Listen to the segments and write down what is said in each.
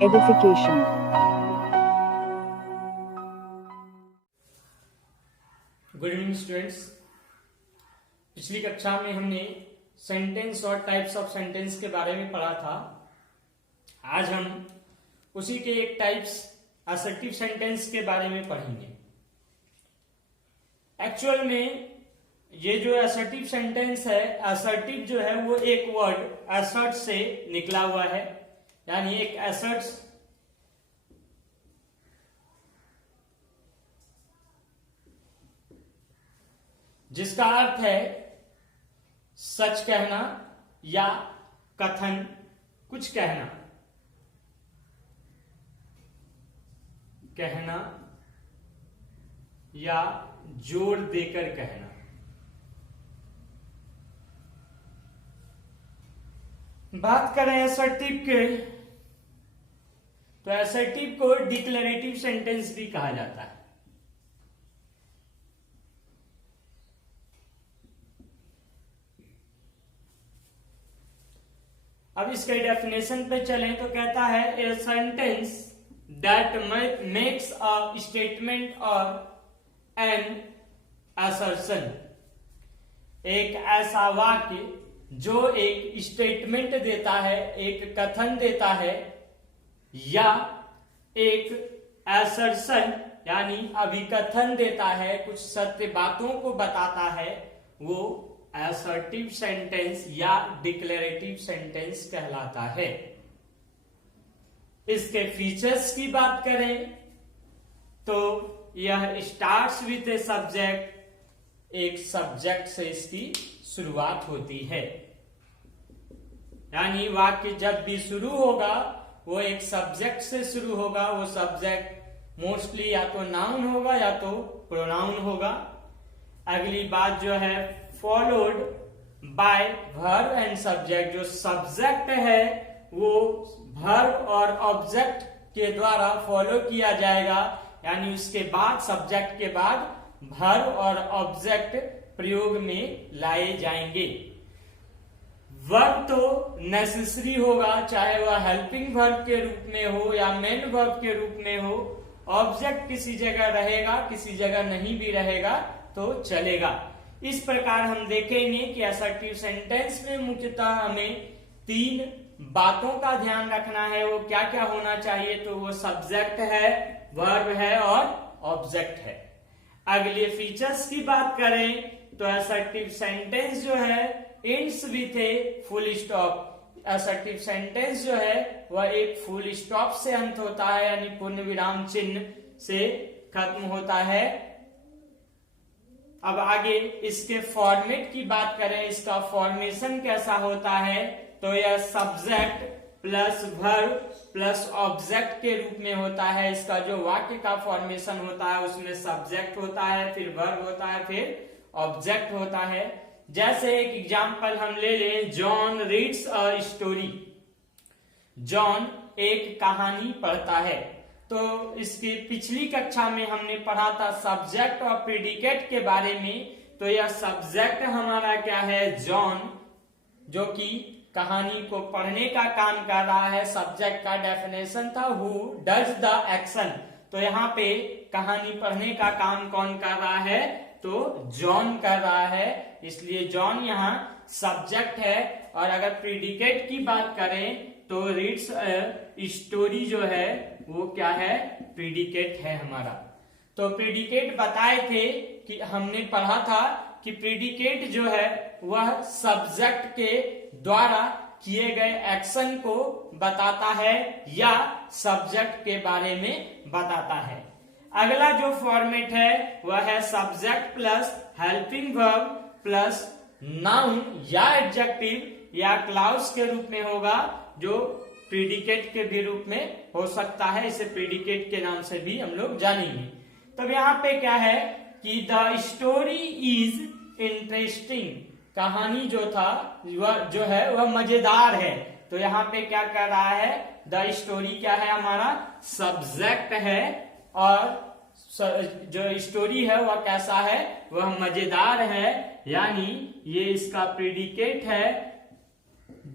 Edification. Good evening students. पिछली कक्षा में हमने सेंटेंस और टाइप्स ऑफ सेंटेंस के बारे में पढ़ा था। आज हम उसी के एक टाइप्स असर्टिव सेंटेंस के बारे में पढ़ेंगे। एक्चुअल में ये जो असर्टिव सेंटेंस है, असर्टिव जो है वो एक वर्ड असर्ट से निकला हुआ है, यानी एक असर्ट्स जिसका अर्थ है सच कहना या कथन, कुछ कहना या जोर देकर कहना। बात करें असर्टिव के, तो असर्टिव को डिक्लेरेटिव सेंटेंस भी कहा जाता है। अब इसके डेफिनेशन पे चलें तो कहता है a sentence that makes a statement और एन असर्शन, एक ऐसा वाक्य जो एक स्टेटमेंट देता है, एक कथन देता है, या एक असर्शन यानी अभिकथन देता है, कुछ सत्य बातों को बताता है, वो असर्टिव सेंटेंस या डिक्लेरेटिव सेंटेंस कहलाता है। इसके फीचर्स की बात करें तो यह स्टार्ट्स विथ ए सब्जेक्ट, एक सब्जेक्ट से इसकी शुरुआत होती है, यानी वाक्य जब भी शुरू होगा वो एक सब्जेक्ट से शुरू होगा। वो सब्जेक्ट मोस्टली या तो नाउन होगा या तो प्रोनाउन होगा। अगली बात जो है followed by verb and subject, जो सब्जेक्ट है वो वर्ब और ऑब्जेक्ट के द्वारा फॉलो किया जाएगा, यानी उसके बाद सब्जेक्ट के बाद वर्ब और ऑब्जेक्ट प्रयोग में लाए जाएंगे। वर्ब तो नेसेसरी होगा, चाहे वह हेल्पिंग वर्ब के रूप में हो या मेन वर्ब के रूप में हो। ऑब्जेक्ट किसी जगह रहेगा, किसी जगह नहीं भी रहेगा तो चलेगा। इस प्रकार हम देखेंगे कि असर्टिव सेंटेंस में मुख्यतः हमें तीन बातों का ध्यान रखना है। वो क्या क्या होना चाहिए? तो वो सब्जेक्ट है, वर्ब है और ऑब्जेक्ट है। अगले फीचर्स की बात करें तो असर्टिव सेंटेंस जो है ends with a full stop. Assertive sentence जो है वह एक फुल स्टॉप से अंत होता है, यानी पूर्ण विराम चिन्ह से खत्म होता है। अब आगे इसके फॉर्मेट की बात करें, इसका फॉर्मेशन कैसा होता है? तो यह subject plus verb plus object के रूप में होता है। इसका जो वाक्य का फॉर्मेशन होता है उसमें सब्जेक्ट होता है, फिर वर्ब होता है, फिर ऑब्जेक्ट होता है। जैसे एक एग्जांपल हम ले लें, John reads a story. John एक कहानी पढ़ता है। तो इसकी पिछली कक्षा में हमने पढ़ा था सब्जेक्ट और प्रेडिकेट के बारे में। तो यह सब्जेक्ट हमारा क्या है? जॉन, जो कि कहानी को पढ़ने का काम कर रहा है। सब्जेक्ट का डेफिनेशन था हु डज द एक्शन। तो यहाँ पे कहानी पढ़ने का काम कौन कर रहा है? तो जॉन कर रहा है, इसलिए जॉन यहाँ सब्जेक्ट है। और अगर प्रेडिकेट की बात करें तो रीड्स स्टोरी जो है वो क्या है? प्रेडिकेट है हमारा। तो प्रेडिकेट बताए थे कि हमने पढ़ा था कि प्रेडिकेट जो है वह सब्जेक्ट के द्वारा किए गए एक्शन को बताता है या सब्जेक्ट के बारे में बताता है। अगला जो फॉर्मेट है वह है subject plus helping verb plus noun या एडजेक्टिव या क्लाउज के रूप में होगा, जो प्रेडिकेट के भी रूप में हो सकता है। इसे प्रेडिकेट के नाम से भी हम लोग जानेंगे। तब यहाँ पे क्या है कि द स्टोरी इज इंटरेस्टिंग, कहानी जो था वह जो है वह मजेदार है। तो यहाँ पे क्या कर रहा है? द स्टोरी क्या है? हमारा सब्जेक्ट है, और जो स्टोरी है वह कैसा है? वह मजेदार है, यानी ये इसका प्रेडिकेट है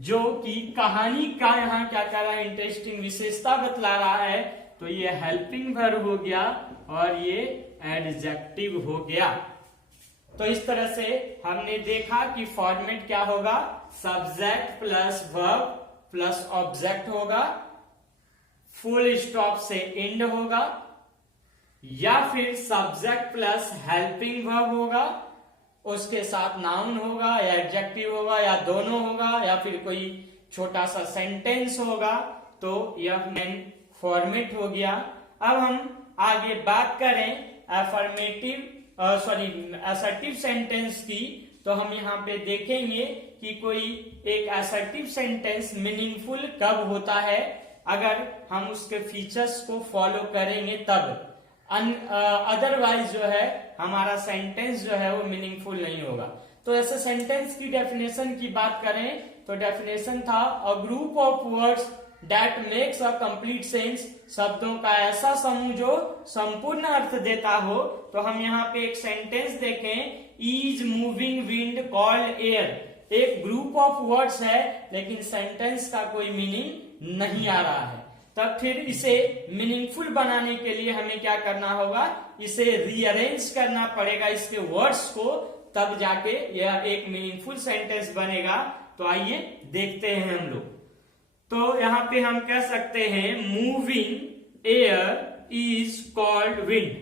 जो कि कहानी का यहाँ क्या कर रहा है, इंटरेस्टिंग विशेषता बतला रहा है। तो ये हेल्पिंग वर्ब हो गया और ये एडजेक्टिव हो गया। तो इस तरह से हमने देखा कि फॉर्मेट क्या होगा, subject plus verb plus object होगा, फुल स्टॉप से एंड होगा, या फिर सब्जेक्ट प्लस हेल्पिंग वर्ब होगा, उसके साथ नाउन होगा या एडजेक्टिव होगा या दोनों होगा, या फिर कोई छोटा सा सेंटेंस होगा। तो यह मेन फॉर्मेट हो गया। अब हम आगे बात करें असर्टिव सेंटेंस की, तो हम यहाँ पे देखेंगे कि कोई एक असर्टिव सेंटेंस मीनिंगफुल कब होता है, अगर हम उसके फीचर्स को फॉलो करेंगे तब। अदरवाइज जो है हमारा सेंटेंस जो है वो मीनिंगफुल नहीं होगा। तो ऐसे सेंटेंस की डेफिनेशन की बात करें तो डेफिनेशन था a group of words that makes a complete sense, शब्दों का ऐसा समूह जो संपूर्ण अर्थ देता हो। तो हम यहाँ पे एक सेंटेंस देखें, is moving wind called air. एक ग्रुप ऑफ वर्ड्स है लेकिन सेंटेंस का कोई मीनिंग नहीं आ रहा है। तब फिर इसे मीनिंगफुल बनाने के लिए हमें क्या करना होगा, इसे रीअरेंज करना पड़ेगा इसके वर्ड्स को, तब जाके यह एक मीनिंगफुल सेंटेंस बनेगा। तो आइए देखते हैं हम लोग। तो यहां पे हम कह सकते हैं moving air is called wind.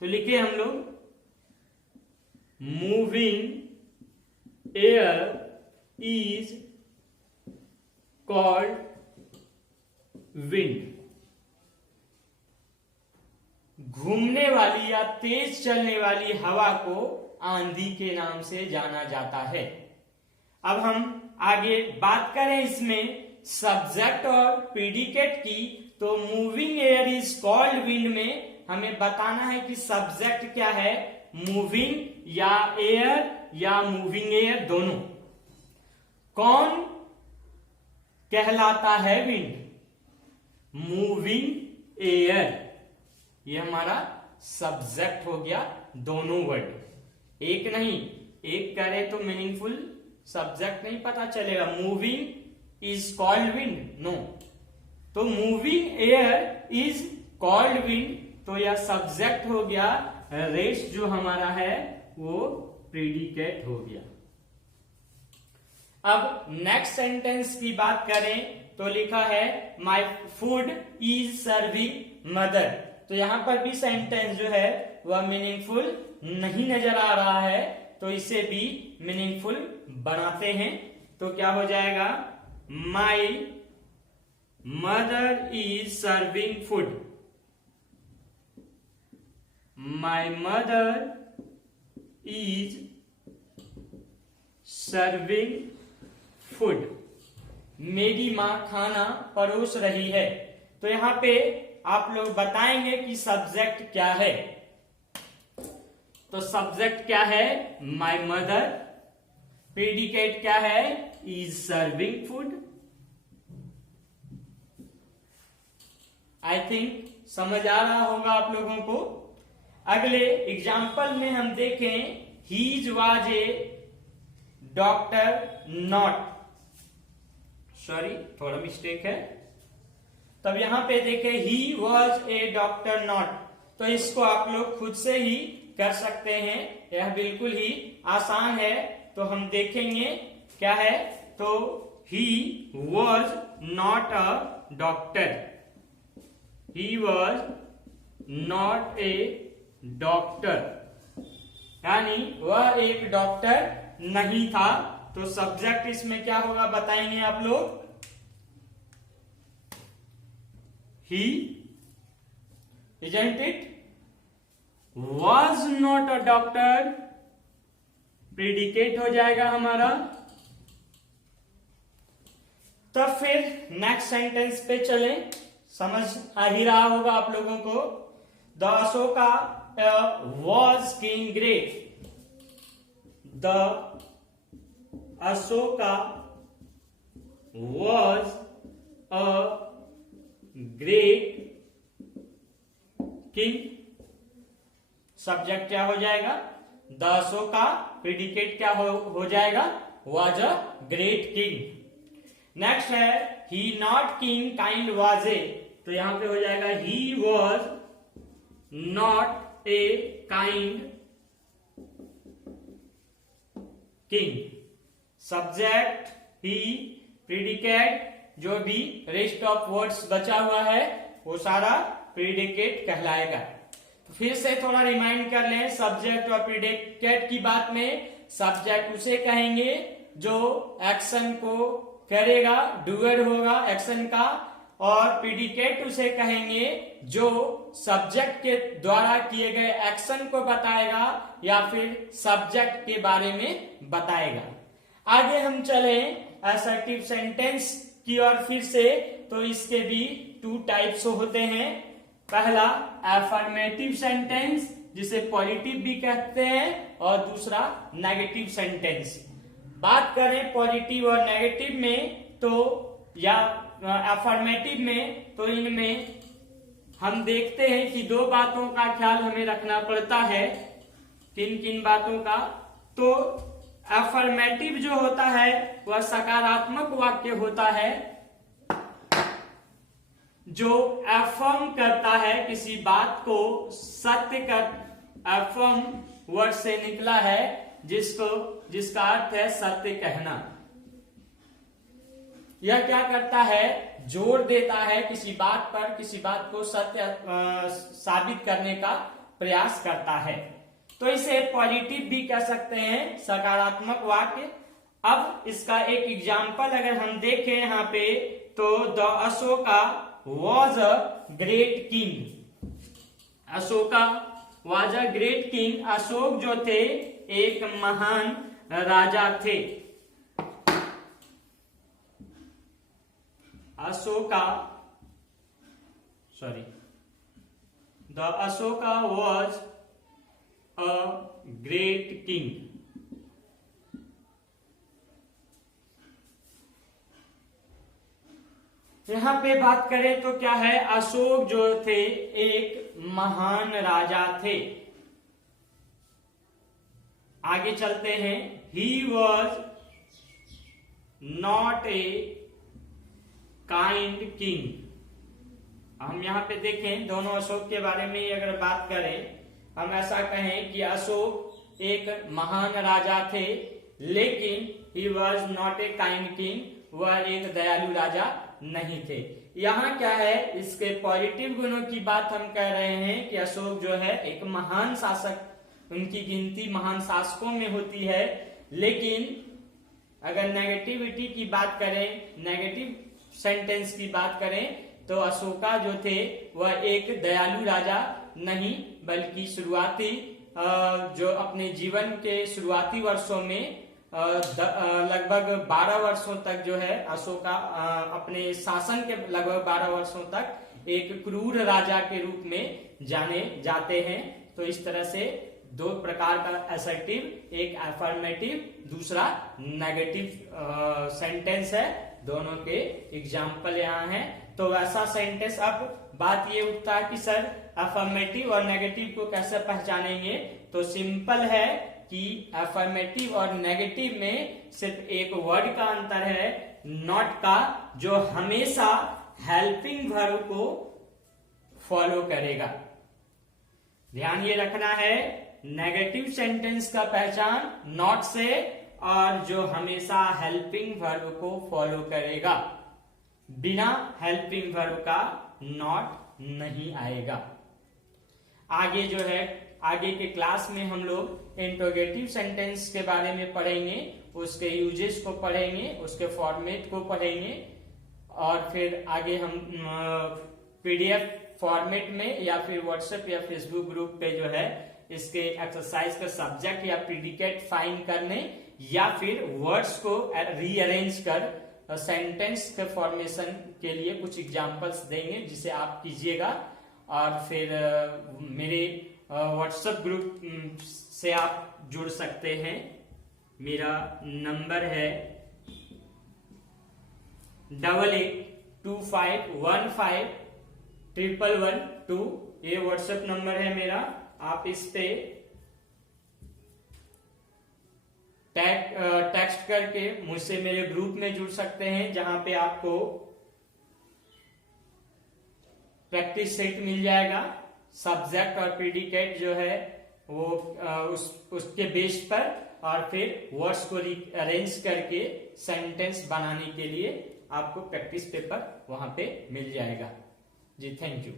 तो लिखिए हम लोग, moving air is called wind. घूमने वाली या तेज चलने वाली हवा को आंधी के नाम से जाना जाता है। अब हम आगे बात करें इसमें सब्जेक्ट और प्रीडिकेट की, तो moving air is called wind में हमें बताना है कि सब्जेक्ट क्या है, मूविंग या एयर या मूविंग एयर दोनों। कौन कहलाता है विंड, मूविंग एयर, ये हमारा सब्जेक्ट हो गया। दोनों वर्ड एक नहीं, एक करे तो मीनिंगफुल सब्जेक्ट नहीं पता चलेगा। Moving is called wind, no. तो moving air is called wind, तो यह सब्जेक्ट हो गया। रेस्ट जो हमारा है वो प्रीडिकेट हो गया। अब नेक्स्ट सेंटेंस की बात करें तो लिखा है my food is serving mother. तो यहां पर भी सेंटेंस जो है वह मीनिंगफुल नहीं नजर आ रहा है, तो इसे भी मीनिंगफुल बनाते हैं। तो क्या हो जाएगा, my mother is serving food, my mother is serving food, मेरी मां खाना परोस रही है। तो यहां पे आप लोग बताएंगे कि सब्जेक्ट क्या है। तो सब्जेक्ट क्या है, माई मदर, प्रीडिकेट क्या है, is serving food. I think समझ आ रहा होगा आप लोगों को। अगले एग्जाम्पल में हम देखें, he was a doctor not, sorry थोड़ा मिस्टेक है। तब यहां पे देखें he was a doctor not, तो इसको आप लोग खुद से ही कर सकते हैं, यह बिल्कुल ही आसान है। तो हम देखेंगे क्या है, तो ही was not a doctor, he was not A doctor, यानी वह एक डॉक्टर नहीं था। तो सब्जेक्ट इसमें क्या होगा बताएंगे आप लोग, he, isn't it, was not a doctor, predicate हो जाएगा हमारा। तब फिर नेक्स्ट सेंटेंस पे चलें, समझ आ ही रहा होगा आप लोगों को। The Ashoka was king great, the Ashoka was a great king. Subject क्या हो जाएगा, द अशोका, प्रीडिकेट क्या हो जाएगा, was a great king. Next है he not king kind was a, तो यहां पे हो जाएगा he was not a kind king. Subject he, predicate, जो भी रेस्ट ऑफ वर्ड्स बचा हुआ है वो सारा प्रीडिकेट कहलाएगा। तो फिर से थोड़ा रिमाइंड कर लें, सब्जेक्ट और प्रीडिकेट की बात में सब्जेक्ट उसे कहेंगे जो एक्शन को करेगा, डूअर होगा एक्शन का, और प्रीडिकेट उसे कहेंगे जो सब्जेक्ट के द्वारा किए गए एक्शन को बताएगा या फिर सब्जेक्ट के बारे में बताएगा। आगे हम चले असर्टिव सेंटेंस की ओर फिर से, तो इसके भी 2 टाइप्स होते हैं। पहला अफर्मेटिव सेंटेंस जिसे पॉजिटिव भी कहते हैं, और दूसरा नेगेटिव सेंटेंस। बात करें पॉजिटिव और नेगेटिव में तो, या अफर्मेटिव में, तो इनमें हम देखते हैं कि 2 बातों का ख्याल हमें रखना पड़ता है। किन किन बातों का? तो अफर्मेटिव जो होता है वह सकारात्मक वाक्य होता है जो अफर्म करता है किसी बात को, सत्य कर, अफर्म वर्ड से निकला है जिसका अर्थ है सत्य कहना। यह क्या करता है? जोर देता है किसी बात पर, किसी बात को सत्य साबित करने का प्रयास करता है। तो इसे पॉजिटिव भी कह सकते हैं, सकारात्मक वाक्य। अब इसका एक एग्जाम्पल अगर हम देखें यहाँ पे, तो the Ashoka was a great king. Ashoka was a great king, Ashok जो थे एक महान राजा थे। The Ashoka was a great king. यहां पे बात करें तो क्या है? अशोक जो थे एक महान राजा थे। आगे चलते हैं, ही was not a kind king. हम यहां पे देखें, दोनों अशोक के बारे में अगर बात करें, हम ऐसा कहें कि अशोक एक महान राजा थे, लेकिन ही was not a kind king, वह एक दयालु राजा नहीं थे। यहाँ क्या है? इसके पॉजिटिव गुणों की बात हम कह रहे हैं कि अशोक जो है एक महान शासक, उनकी गिनती महान शासकों में होती है। लेकिन अगर नेगेटिविटी की बात करें, नेगेटिव सेंटेंस की बात करें, तो अशोका जो थे वह एक दयालु राजा नहीं, बल्कि शुरुआती जो अपने जीवन के शुरुआती वर्षों में लगभग 12 वर्षों तक जो है अशोका अपने शासन के लगभग 12 वर्षों तक एक क्रूर राजा के रूप में जाने जाते हैं। तो इस तरह से 2 प्रकार का असर्टिव, एक अफर्मेटिव, दूसरा नेगेटिव सेंटेंस है। दोनों के एग्जाम्पल यहाँ हैं। तो वैसा सेंटेंस, अब बात ये उठता है कि सर अफर्मेटिव और नेगेटिव को कैसे पहचानेंगे? तो सिंपल है कि अफर्मेटिव और नेगेटिव में सिर्फ एक वर्ड का अंतर है, नॉट का, जो हमेशा हेल्पिंग वर्ब को फॉलो करेगा। ध्यान ये रखना है, नेगेटिव सेंटेंस का पहचान नॉट से, और जो हमेशा हेल्पिंग वर्ब को फॉलो करेगा। बिना हेल्पिंग वर्ब का नॉट नहीं आएगा। आगे जो है, आगे के क्लास में हम लोग इंट्रोगेटिव सेंटेंस के बारे में पढ़ेंगे, उसके यूजेस को पढ़ेंगे, उसके फॉर्मेट को पढ़ेंगे, और फिर आगे हम पीडीएफ फॉर्मेट में या फिर व्हाट्सएप या फेसबुक ग्रुप पे जो है इसके एक्सरसाइज का सब्जेक्ट या प्रीडिकेट फाइंड करने या फिर वर्ड्स को रीअरेंज कर सेंटेंस के फॉर्मेशन के लिए कुछ एग्जांपल्स देंगे, जिसे आप कीजिएगा। और फिर मेरे व्हाट्सएप ग्रुप से आप जुड़ सकते हैं। मेरा नंबर है 8825151112। ये व्हाट्सएप नंबर है मेरा। आप इस पे टेक्स्ट करके मुझसे मेरे ग्रुप में जुड़ सकते हैं, जहां पे आपको प्रैक्टिस सेट मिल जाएगा। सब्जेक्ट और प्रीडिकेट जो है वो उसके बेस पर, और फिर वर्ड्स को अरेंज करके सेंटेंस बनाने के लिए आपको प्रैक्टिस पेपर वहां पे मिल जाएगा। जी थैंक यू।